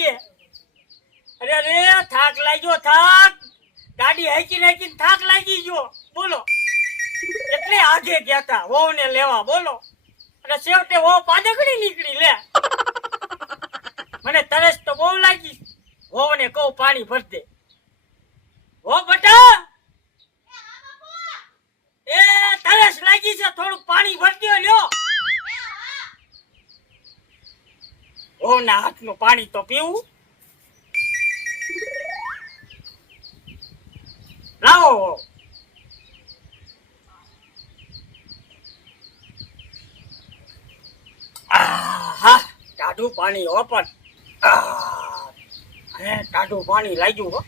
કરીએ? અરે રે થાક લાગ્યો થાક. ગાડી હાઈકીને હાઈકીને થાક લાગી ગયો. બોલો એટલે આજે ગયા તા વહુને લેવા. બોલો અને છેવટે વહુ પાદકડી નીકળી લે. મને તરસ તો બહુ લાગી. વહુને કહું પાણી ભર દે. હો બટા એ તરસ લાગી છે, થોડું પાણી ભર દ્યો લ્યો. વહુના હાથનું પાણી તો પીવું. લાવો વહુ. આહા ટાઢું પાણી હો પણ હે ટાઢું પાણી લાગ્યું હો.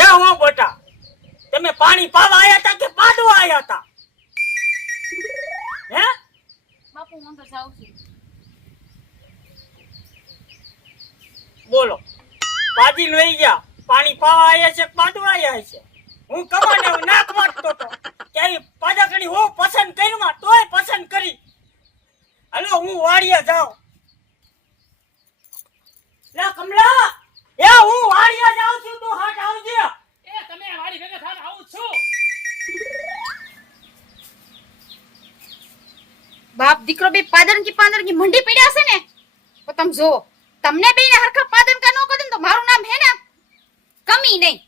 એ હો બેટા તમે પાણી પાવા આયા હતા કે પાડવા આયા હતા? હે બાપુ હું તો જાઉં છું. બોલો પાજી લઈ ગયા. પાણી પાવા આયા છે પાડવા આયા છે? હું કમાને નાક વાટતો તો કે પાદકડી હું પસંદ કરીમાં તોય પસંદ કરી. હાલો હું વાડિયા જાઉં. લે કમલા એ હું વાડિયા જાઉં છું, તું હાટ આવજે. એ તમે વાડી ભેગા થાને આવું છું. બાપ દીકરો બે પાદન કી મંડી પડ્યા છે ને તો તમે જો તમને બેને હરખા પાદન કા નો કરે ને તો મારું નામ હે ને કમી નહીં.